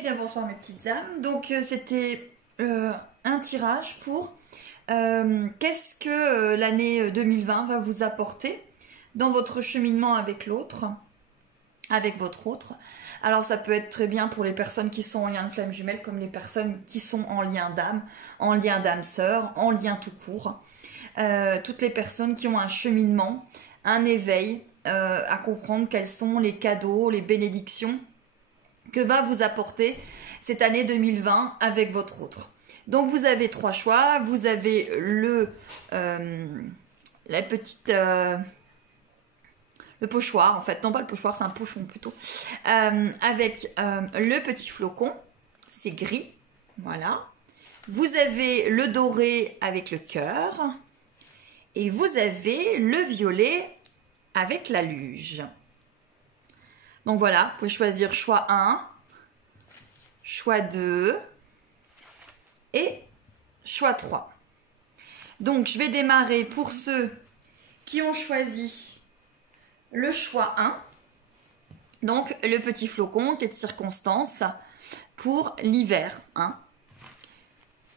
Eh bien bonsoir mes petites âmes, donc c'était un tirage pour qu'est-ce que l'année 2020 va vous apporter dans votre cheminement avec l'autre, avec votre autre. Alors ça peut être très bien pour les personnes qui sont en lien de flamme jumelle comme les personnes qui sont en lien d'âme sœur, en lien tout court. Toutes les personnes qui ont un cheminement, un éveil à comprendre quels sont les cadeaux, les bénédictions que va vous apporter cette année 2020 avec votre autre. Donc vous avez trois choix. Vous avez la petite le pochoir en fait, non pas le pochoir, c'est un pochon plutôt, avec le petit flocon, c'est gris, voilà. Vous avez le doré avec le cœur et vous avez le violet avec la luge. Donc voilà, vous pouvez choisir choix 1, choix 2 et choix 3. Donc je vais démarrer pour ceux qui ont choisi le choix 1. Donc le petit flocon qui est de circonstance pour l'hiver.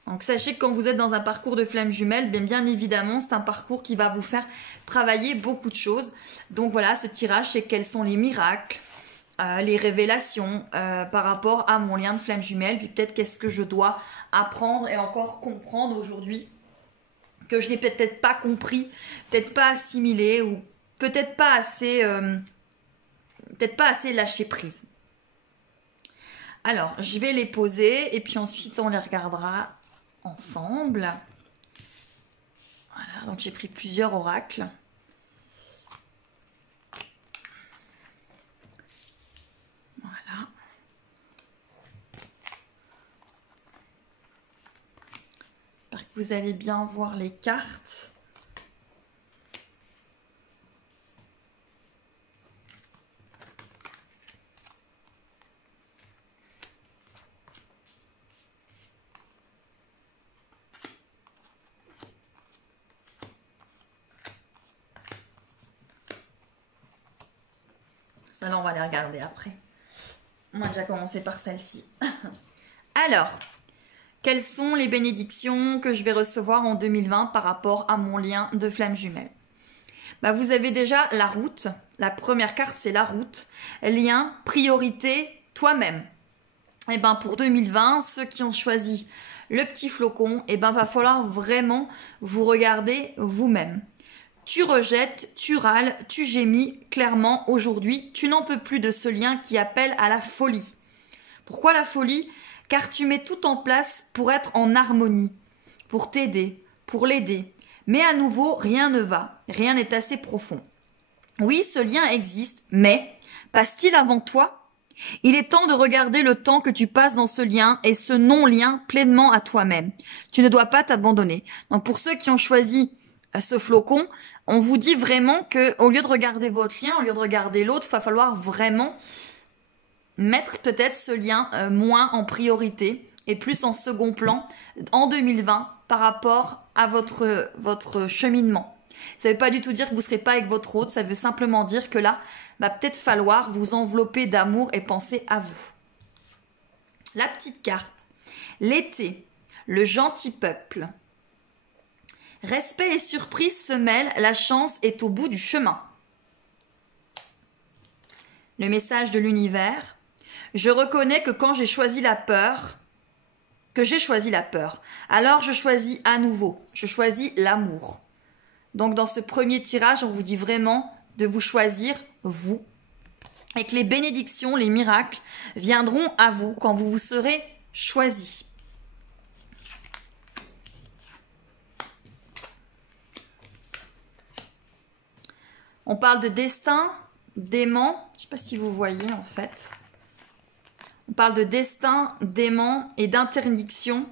Donc sachez que quand vous êtes dans un parcours de flamme jumelle, bien évidemment, c'est un parcours qui va vous faire travailler beaucoup de choses. Donc voilà, ce tirage, c'est quels sont les miracles, les révélations par rapport à mon lien de flamme jumelle, puis peut-être qu'est-ce que je dois apprendre et encore comprendre aujourd'hui que je n'ai peut-être pas compris, peut-être pas assimilé ou peut-être pas assez lâché prise. Alors, je vais les poser et puis ensuite on les regardera ensemble. Voilà, donc j'ai pris plusieurs oracles. Voilà. J'espère que vous allez bien voir les cartes. Ça là, on va les regarder après. Moi, j'ai déjà commencé par celle-ci. Alors, quelles sont les bénédictions que je vais recevoir en 2020 par rapport à mon lien de flamme jumelle? Vous avez déjà la route. La première carte, c'est la route. Lien, priorité, toi-même. Et pour 2020, ceux qui ont choisi le petit flocon, va falloir vraiment vous regarder vous-même. Tu rejettes, tu râles, tu gémis. Clairement, aujourd'hui, tu n'en peux plus de ce lien qui appelle à la folie. Pourquoi la folie? Car tu mets tout en place pour être en harmonie, pour t'aider, pour l'aider. Mais à nouveau, rien ne va, rien n'est assez profond. Oui, ce lien existe, mais passe-t-il avant toi? Il est temps de regarder le temps que tu passes dans ce lien et ce non-lien pleinement à toi-même. Tu ne dois pas t'abandonner. Donc pour ceux qui ont choisi ce flocon, on vous dit vraiment que au lieu de regarder votre lien, au lieu de regarder l'autre, il va falloir vraiment mettre peut-être ce lien moins en priorité et plus en second plan en 2020 par rapport à votre cheminement. Ça ne veut pas du tout dire que vous ne serez pas avec votre autre, ça veut simplement dire que là, peut-être falloir vous envelopper d'amour et penser à vous. La petite carte, l'été, le gentil peuple. Respect et surprise se mêlent, la chance est au bout du chemin. Le message de l'univers. Je reconnais que quand j'ai choisi la peur, alors je choisis à nouveau, je choisis l'amour. Donc dans ce premier tirage, on vous dit vraiment de vous choisir vous et que les bénédictions, les miracles viendront à vous quand vous vous serez choisi. On parle de destin, d'aimant, je ne sais pas si vous voyez en fait. On parle de destin, d'aimant et d'interdiction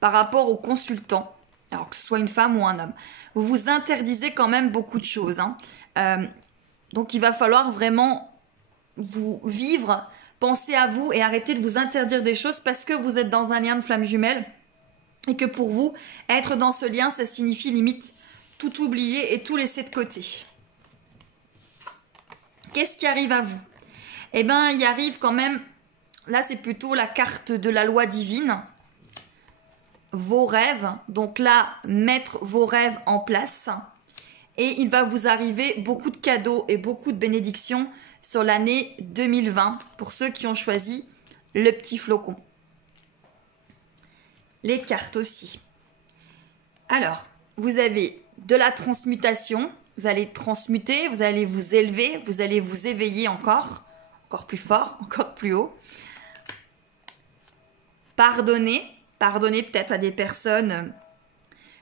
par rapport au consultant, alors que ce soit une femme ou un homme. Vous vous interdisez quand même beaucoup de choses. Donc il va falloir vraiment vous vivre, penser à vous et arrêter de vous interdire des choses parce que vous êtes dans un lien de flamme jumelle et que pour vous, être dans ce lien, ça signifie limite tout oublier et tout laisser de côté. Qu'est-ce qui arrive à vous? Il arrive quand même là c'est plutôt la carte de la loi divine. Vos rêves, donc là, mettre vos rêves en place. Et il va vous arriver beaucoup de cadeaux et beaucoup de bénédictions sur l'année 2020 pour ceux qui ont choisi le petit flocon. Les cartes aussi. Alors, vous avez de la transmutation. Vous allez transmuter, vous allez vous élever, vous allez vous éveiller encore plus fort, encore plus haut. Pardonner peut-être à des personnes,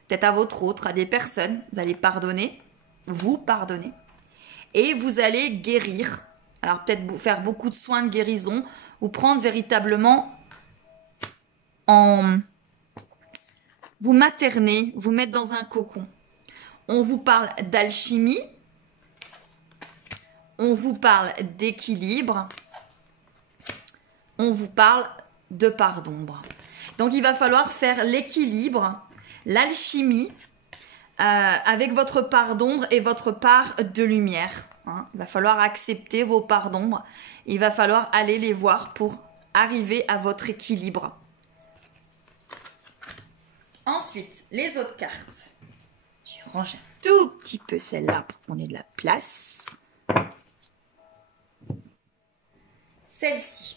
peut-être à votre autre, à des personnes. Vous allez pardonner, vous pardonner. Et vous allez guérir. Alors peut-être faire beaucoup de soins de guérison, ou prendre véritablement vous materner, vous mettre dans un cocon. On vous parle d'alchimie, on vous parle d'équilibre, on vous parle de part d'ombre. Donc il va falloir faire l'équilibre, l'alchimie avec votre part d'ombre et votre part de lumière. Hein. Il va falloir accepter vos parts d'ombre, il va falloir aller les voir pour arriver à votre équilibre. Ensuite, les autres cartes. Je vais ranger un tout petit peu celle-là pour qu'on ait de la place. Celle-ci.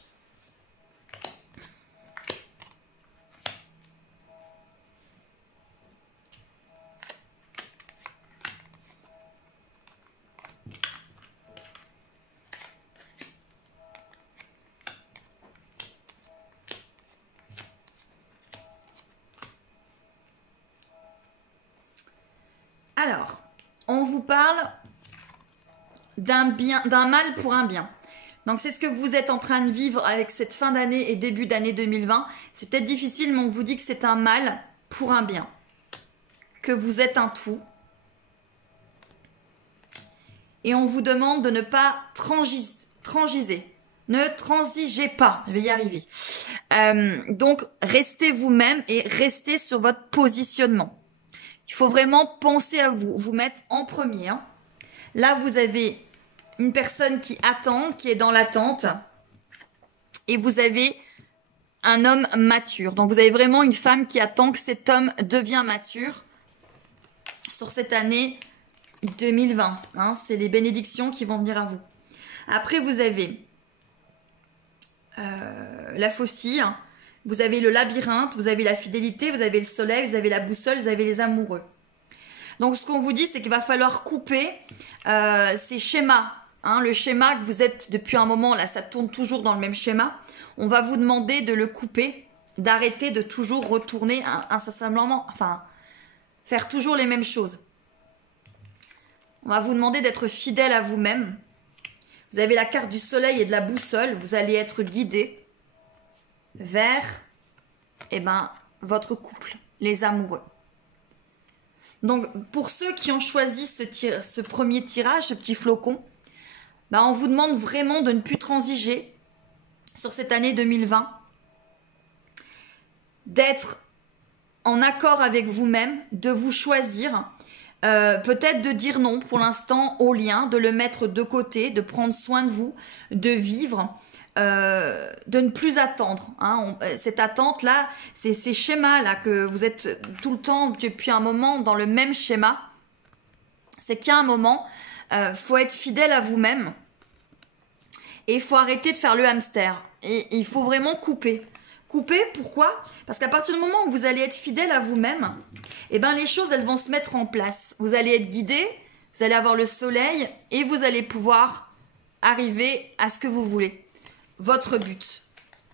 Alors, on vous parle d'un mal pour un bien. Donc, c'est ce que vous êtes en train de vivre avec cette fin d'année et début d'année 2020. C'est peut-être difficile, mais on vous dit que c'est un mal pour un bien. Que vous êtes un tout. Et on vous demande de ne pas transiger. Ne transigez pas. Je vais y arriver. Donc, restez vous-même et restez sur votre positionnement. Il faut vraiment penser à vous, vous mettre en premier. Hein. Là, vous avez une personne qui attend, qui est dans l'attente. Et vous avez un homme mature. Donc, vous avez vraiment une femme qui attend que cet homme devienne mature sur cette année 2020. Hein. C'est les bénédictions qui vont venir à vous. Après, vous avez la faucille. Vous avez le labyrinthe, vous avez la fidélité, vous avez le soleil, vous avez la boussole, vous avez les amoureux. Donc, ce qu'on vous dit, c'est qu'il va falloir couper ces schémas. Hein, le schéma que vous êtes depuis un moment, là, ça tourne toujours dans le même schéma. On va vous demander de le couper, d'arrêter de toujours retourner incessamment, enfin, faire toujours les mêmes choses. On va vous demander d'être fidèle à vous-même. Vous avez la carte du soleil et de la boussole. Vous allez être guidé vers votre couple, les amoureux. Donc, pour ceux qui ont choisi ce premier tirage, ce petit flocon, on vous demande vraiment de ne plus transiger sur cette année 2020, d'être en accord avec vous-même, de vous choisir, peut-être de dire non pour l'instant au lien, de le mettre de côté, de prendre soin de vous, de vivre, de ne plus attendre. Hein. Cette attente-là, ces schémas-là que vous êtes tout le temps, depuis un moment, dans le même schéma, c'est qu'il y a un moment, faut être fidèle à vous-même et il faut arrêter de faire le hamster. Et il faut vraiment couper. Couper, pourquoi? Parce qu'à partir du moment où vous allez être fidèle à vous-même, les choses, elles vont se mettre en place. Vous allez être guidé, vous allez avoir le soleil et vous allez pouvoir arriver à ce que vous voulez. Votre but,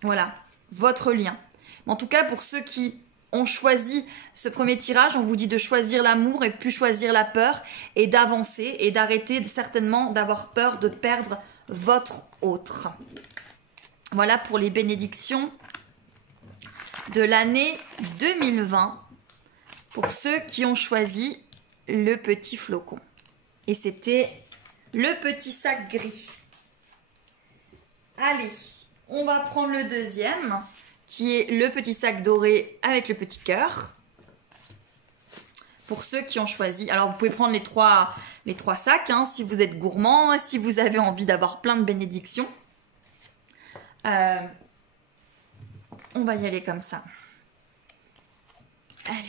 voilà, votre lien. En tout cas, pour ceux qui ont choisi ce premier tirage, on vous dit de choisir l'amour et plus choisir la peur et d'avancer et d'arrêter certainement d'avoir peur de perdre votre autre. Voilà pour les bénédictions de l'année 2020 pour ceux qui ont choisi le petit flocon. Et c'était le petit sac gris. Allez, on va prendre le deuxième, qui est le petit sac doré avec le petit cœur. Pour ceux qui ont choisi, alors vous pouvez prendre les trois sacs, hein, si vous êtes gourmand, si vous avez envie d'avoir plein de bénédictions. on va y aller comme ça. Allez.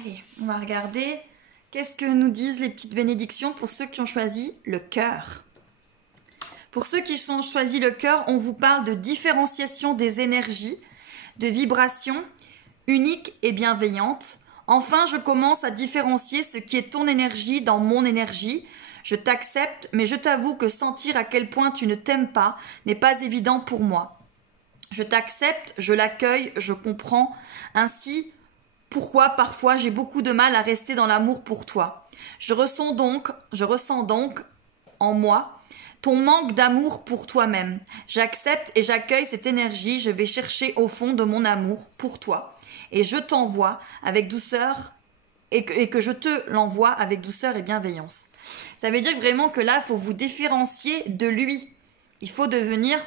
Allez, on va regarder qu'est-ce que nous disent les petites bénédictions pour ceux qui ont choisi le cœur. Pour ceux qui ont choisi le cœur, on vous parle de différenciation des énergies, de vibrations uniques et bienveillantes. Enfin, je commence à différencier ce qui est ton énergie dans mon énergie. Je t'accepte, mais je t'avoue que sentir à quel point tu ne t'aimes pas n'est pas évident pour moi. Je t'accepte, je l'accueille, je comprends. Ainsi, pourquoi parfois j'ai beaucoup de mal à rester dans l'amour pour toi. Je ressens donc en moi ton manque d'amour pour toi-même. J'accepte et j'accueille cette énergie, je vais chercher au fond de mon amour pour toi. Et je t'envoie avec douceur et que je te l'envoie avec douceur et bienveillance. Ça veut dire vraiment que là, il faut vous différencier de lui. Il faut devenir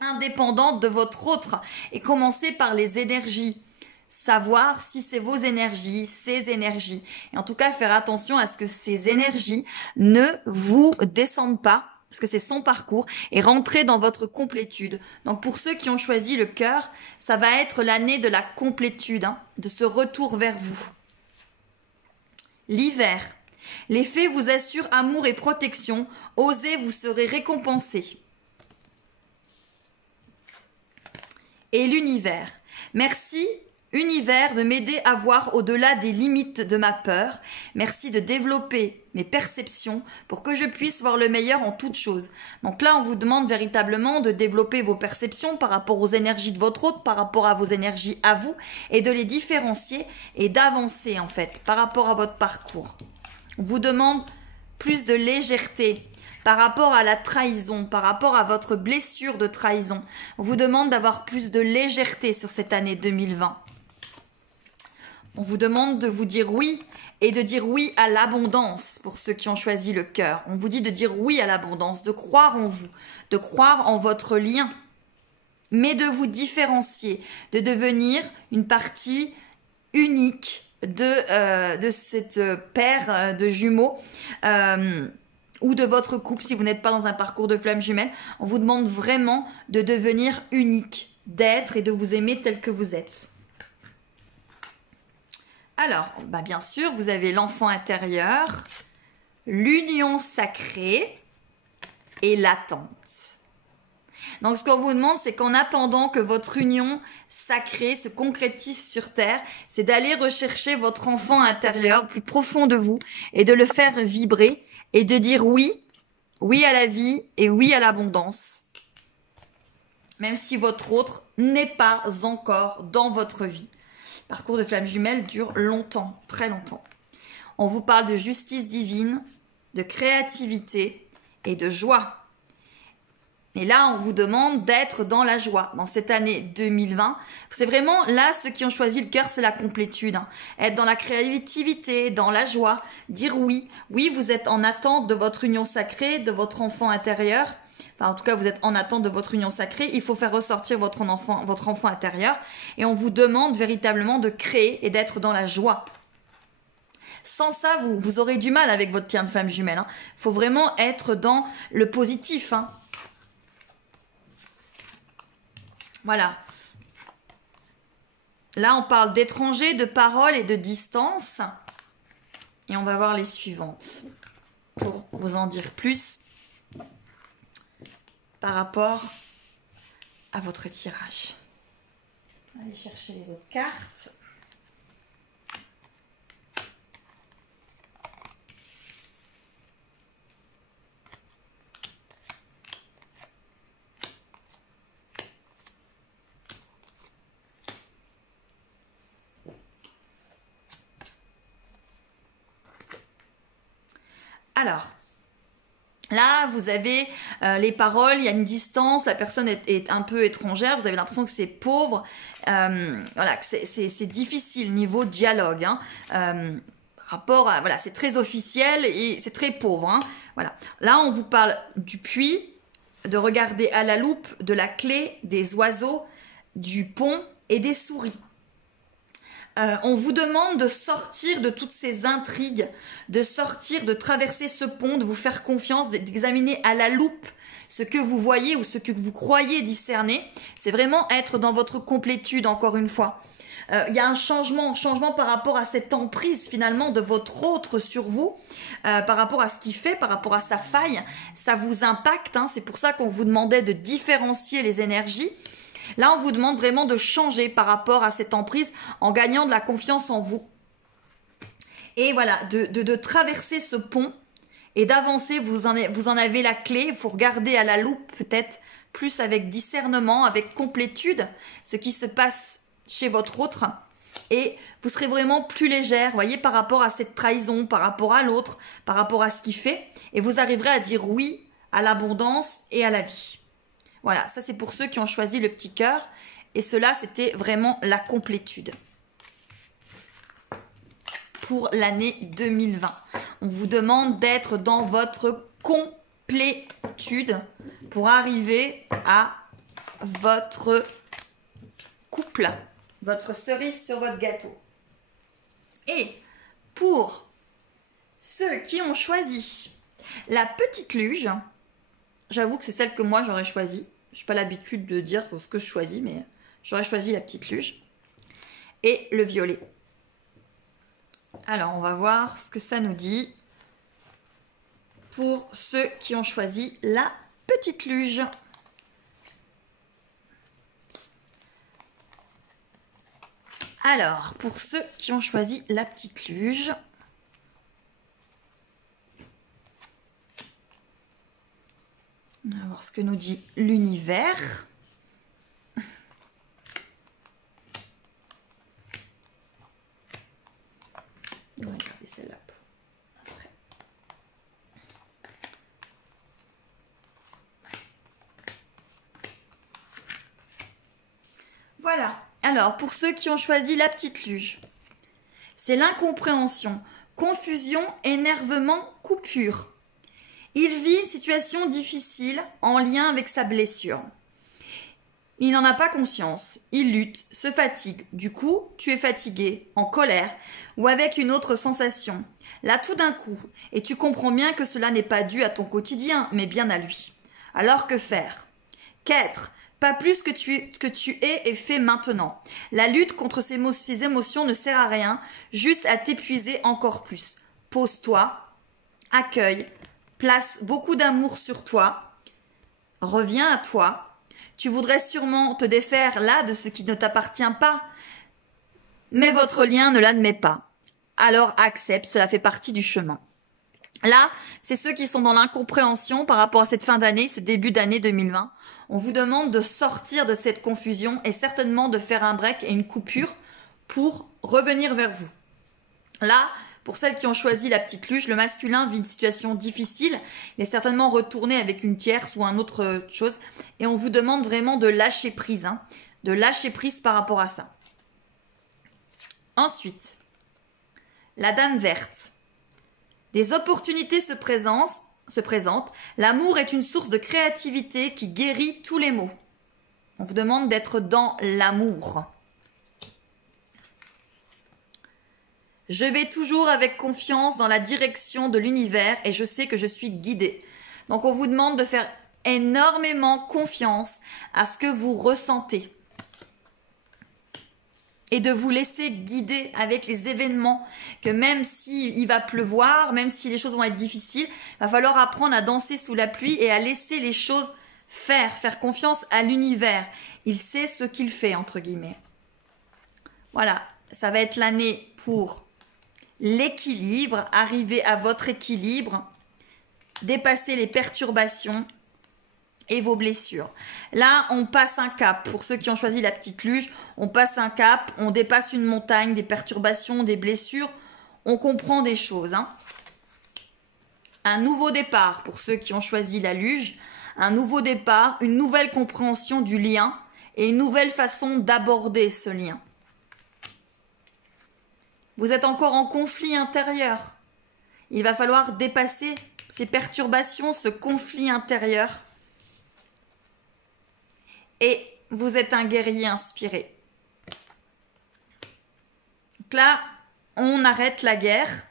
indépendante de votre autre et commencer par les énergies. Savoir si c'est vos énergies, ses énergies. Et en tout cas, faire attention à ce que ces énergies ne vous descendent pas, parce que c'est son parcours, et rentrer dans votre complétude. Donc pour ceux qui ont choisi le cœur, ça va être l'année de la complétude, de ce retour vers vous. L'hiver. Les fées vous assurent amour et protection. Osez, vous serez récompensés. Et l'univers. Merci univers de m'aider à voir au-delà des limites de ma peur. Merci de développer mes perceptions pour que je puisse voir le meilleur en toute chose. Donc là, on vous demande véritablement de développer vos perceptions par rapport aux énergies de votre autre, par rapport à vos énergies à vous, et de les différencier et d'avancer en fait par rapport à votre parcours. On vous demande plus de légèreté par rapport à la trahison, par rapport à votre blessure de trahison. On vous demande d'avoir plus de légèreté sur cette année 2020. On vous demande de vous dire oui et de dire oui à l'abondance pour ceux qui ont choisi le cœur. On vous dit de dire oui à l'abondance, de croire en vous, de croire en votre lien, mais de vous différencier, de devenir une partie unique de cette paire de jumeaux ou de votre couple si vous n'êtes pas dans un parcours de flamme jumelle. On vous demande vraiment de devenir unique, d'être et de vous aimer tel que vous êtes. Alors, bien sûr, vous avez l'enfant intérieur, l'union sacrée et l'attente. Donc, ce qu'on vous demande, c'est qu'en attendant que votre union sacrée se concrétise sur Terre, c'est d'aller rechercher votre enfant intérieur plus profond de vous et de le faire vibrer et de dire oui, oui à la vie et oui à l'abondance. Même si votre autre n'est pas encore dans votre vie. Le parcours de flamme jumelle dure longtemps, très longtemps. On vous parle de justice divine, de créativité et de joie. Et là, on vous demande d'être dans la joie. Dans cette année 2020, c'est vraiment là, ceux qui ont choisi le cœur, c'est la complétude. Être dans la créativité, dans la joie, dire oui. Oui, vous êtes en attente de votre union sacrée, de votre enfant intérieur. Enfin, en tout cas, vous êtes en attente de votre union sacrée. Il faut faire ressortir votre enfant intérieur. Et on vous demande véritablement de créer et d'être dans la joie. Sans ça, vous aurez du mal avec votre lien de flamme jumelle. Il faut vraiment être dans le positif. Voilà. Là, on parle d'étrangers, de paroles et de distance. Et on va voir les suivantes pour vous en dire plus par rapport à votre tirage. On va aller chercher les autres cartes. Alors, là, vous avez les paroles, il y a une distance, la personne est un peu étrangère, vous avez l'impression que c'est pauvre, voilà, que c'est difficile niveau dialogue. rapport à, voilà, c'est très officiel et c'est très pauvre, hein. Voilà. Là, on vous parle du puits, de regarder à la loupe, de la clé, des oiseaux, du pont et des souris. On vous demande de sortir de toutes ces intrigues, de sortir, de traverser ce pont, de vous faire confiance, d'examiner à la loupe ce que vous voyez ou ce que vous croyez discerner. C'est vraiment être dans votre complétude, encore une fois. Il y a un changement par rapport à cette emprise finalement de votre autre sur vous, par rapport à ce qu'il fait, par rapport à sa faille. Ça vous impacte, hein, c'est pour ça qu'on vous demandait de différencier les énergies. Là, on vous demande vraiment de changer par rapport à cette emprise en gagnant de la confiance en vous. Et voilà, de traverser ce pont et d'avancer, vous en avez la clé. Il faut regarder à la loupe peut-être plus avec discernement, avec complétude, ce qui se passe chez votre autre. Et vous serez vraiment plus légère, voyez, par rapport à cette trahison, par rapport à l'autre, par rapport à ce qu'il fait. Et vous arriverez à dire oui à l'abondance et à la vie. Voilà, ça c'est pour ceux qui ont choisi le petit cœur. Et cela, c'était vraiment la complétude. Pour l'année 2020. On vous demande d'être dans votre complétude pour arriver à votre couple, votre cerise sur votre gâteau. Et pour ceux qui ont choisi la petite luge, j'avoue que c'est celle que moi j'aurais choisie. Je n'ai pas l'habitude de dire ce que je choisis, mais j'aurais choisi la petite luge. Et le violet. Alors, on va voir ce que ça nous dit pour ceux qui ont choisi la petite luge. Alors, pour ceux qui ont choisi la petite luge, on va voir ce que nous dit l'univers. On va regarder celle-là après. Voilà. Alors, pour ceux qui ont choisi la petite luge, c'est l'incompréhension, confusion, énervement, coupure. Il vit une situation difficile en lien avec sa blessure. Il n'en a pas conscience, il lutte, se fatigue. Du coup, tu es fatigué, en colère ou avec une autre sensation. Là, tout d'un coup, et tu comprends bien que cela n'est pas dû à ton quotidien, mais bien à lui. Alors que faire? Qu'être? Pas plus que tu es et fais maintenant. La lutte contre ces émotions ne sert à rien, juste à t'épuiser encore plus. Pose-toi, accueille, place beaucoup d'amour sur toi, reviens à toi. Tu voudrais sûrement te défaire là de ce qui ne t'appartient pas, mais votre lien ne l'admet pas. Alors accepte, cela fait partie du chemin. Là, c'est ceux qui sont dans l'incompréhension par rapport à cette fin d'année, ce début d'année 2020. On vous demande de sortir de cette confusion et certainement de faire un break et une coupure pour revenir vers vous. Là, pour celles qui ont choisi la petite luge, le masculin vit une situation difficile. Il est certainement retourné avec une tierce ou un autre chose. Et on vous demande vraiment de lâcher prise, hein, de lâcher prise par rapport à ça. Ensuite, la dame verte. Des opportunités se présentent. L'amour est une source de créativité qui guérit tous les maux. On vous demande d'être dans l'amour. Je vais toujours avec confiance dans la direction de l'univers et je sais que je suis guidée. Donc on vous demande de faire énormément confiance à ce que vous ressentez. Et de vous laisser guider avec les événements, que même s'il va pleuvoir, même si les choses vont être difficiles, il va falloir apprendre à danser sous la pluie et à laisser les choses faire confiance à l'univers. Il sait ce qu'il fait, entre guillemets. Voilà, ça va être l'année pour l'équilibre, arriver à votre équilibre, dépasser les perturbations et vos blessures. Là, on passe un cap. Pour ceux qui ont choisi la petite luge, on passe un cap, on dépasse une montagne, des perturbations, des blessures. On comprend des choses, hein. Un nouveau départ pour ceux qui ont choisi la luge. Un nouveau départ, une nouvelle compréhension du lien et une nouvelle façon d'aborder ce lien. Vous êtes encore en conflit intérieur. Il va falloir dépasser ces perturbations, ce conflit intérieur. Et vous êtes un guerrier inspiré. Donc là, on arrête la guerre.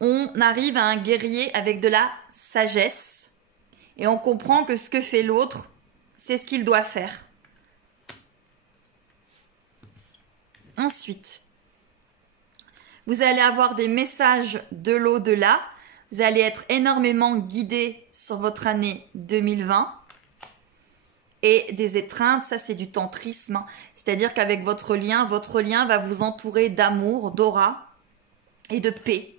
On arrive à un guerrier avec de la sagesse. Et on comprend que ce que fait l'autre, c'est ce qu'il doit faire. Ensuite, vous allez avoir des messages de l'au-delà. Vous allez être énormément guidé sur votre année 2020. Et des étreintes, ça c'est du tantrisme. C'est-à-dire qu'avec votre lien va vous entourer d'amour, d'aura et de paix.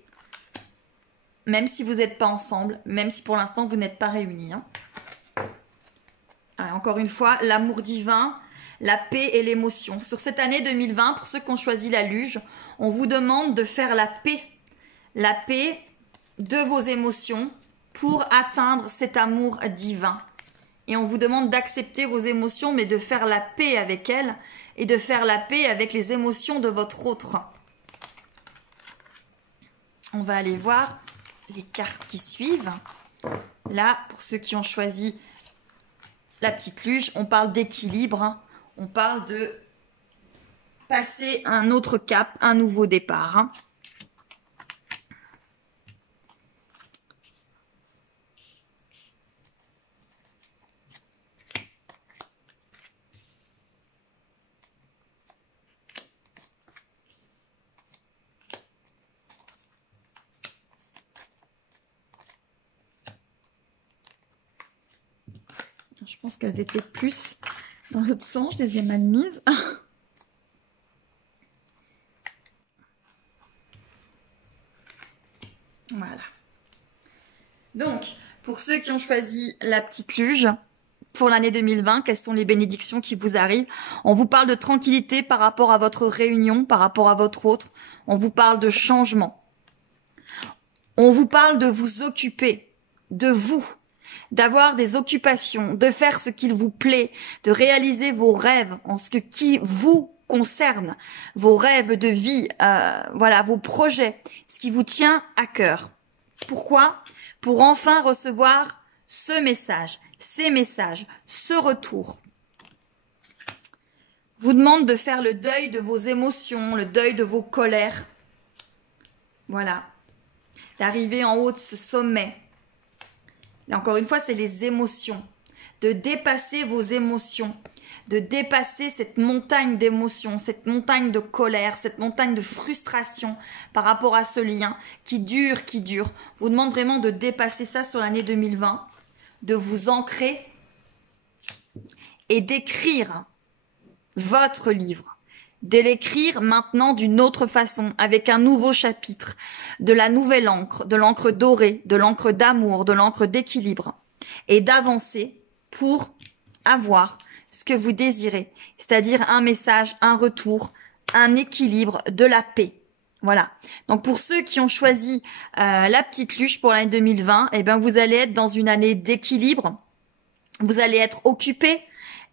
Même si vous n'êtes pas ensemble, même si pour l'instant vous n'êtes pas réunis. Alors, encore une fois, l'amour divin, la paix et l'émotion. Sur cette année 2020, pour ceux qui ont choisi la luge, on vous demande de faire la paix de vos émotions pour atteindre cet amour divin. Et on vous demande d'accepter vos émotions, mais de faire la paix avec elles et de faire la paix avec les émotions de votre autre. On va aller voir les cartes qui suivent. Là, pour ceux qui ont choisi la petite luge, on parle d'équilibre. On parle de passer un autre cap, un nouveau départ. Je pense qu'elles étaient plus dans l'autre sens, je les ai mal mises. Voilà. Donc, pour ceux qui ont choisi la petite luge, pour l'année 2020, quelles sont les bénédictions qui vous arrivent? On vous parle de tranquillité par rapport à votre réunion, par rapport à votre autre. On vous parle de changement. On vous parle de vous occuper, de vous, d'avoir des occupations, de faire ce qu'il vous plaît, de réaliser vos rêves en ce qui vous concerne, vos rêves de vie, voilà, vos projets, ce qui vous tient à cœur. Pourquoi? Pour enfin recevoir ce message, ces messages, ce retour. Vous demande de faire le deuil de vos émotions, le deuil de vos colères. Voilà. D'arriver en haut de ce sommet. Et encore une fois, c'est les émotions. De dépasser vos émotions. De dépasser cette montagne d'émotions, cette montagne de colère, cette montagne de frustration par rapport à ce lien qui dure, qui dure. Vous demande vraiment de dépasser ça sur l'année 2020, de vous ancrer et d'écrire votre livre. De l'écrire maintenant d'une autre façon, avec un nouveau chapitre, de la nouvelle encre, de l'encre dorée, de l'encre d'amour, de l'encre d'équilibre, et d'avancer pour avoir ce que vous désirez, c'est-à-dire un message, un retour, un équilibre, de la paix. Voilà. Donc pour ceux qui ont choisi la petite luge pour l'année 2020, eh ben vous allez être dans une année d'équilibre, vous allez être occupé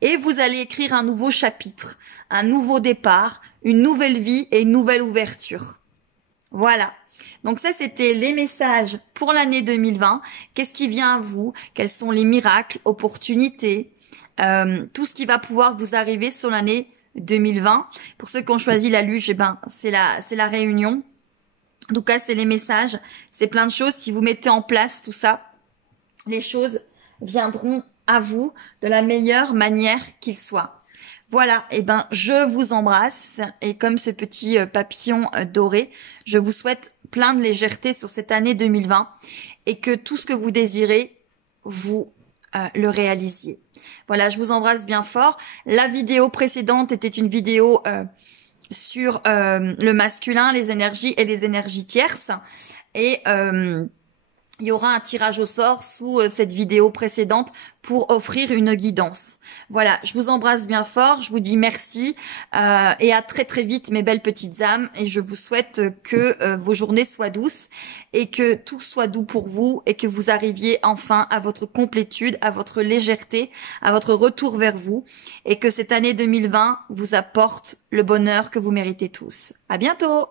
et vous allez écrire un nouveau chapitre, un nouveau départ, une nouvelle vie et une nouvelle ouverture. Voilà. Donc ça, c'était les messages pour l'année 2020. Qu'est-ce qui vient à vous? Quels sont les miracles, opportunités, tout ce qui va pouvoir vous arriver sur l'année 2020. Pour ceux qui ont choisi la luge, eh ben, c'est la réunion. En tout cas, c'est les messages. C'est plein de choses. Si vous mettez en place tout ça, les choses viendront à vous de la meilleure manière qu'il soit. Voilà, et ben je vous embrasse et comme ce petit papillon doré, je vous souhaite plein de légèreté sur cette année 2020 et que tout ce que vous désirez, vous le réalisiez. Voilà, je vous embrasse bien fort. La vidéo précédente était une vidéo sur le masculin, les énergies et les énergies tierces et il y aura un tirage au sort sous cette vidéo précédente pour offrir une guidance. Voilà, je vous embrasse bien fort, je vous dis merci et à très très vite mes belles petites âmes et je vous souhaite que vos journées soient douces et que tout soit doux pour vous et que vous arriviez enfin à votre complétude, à votre légèreté, à votre retour vers vous et que cette année 2020 vous apporte le bonheur que vous méritez tous. À bientôt!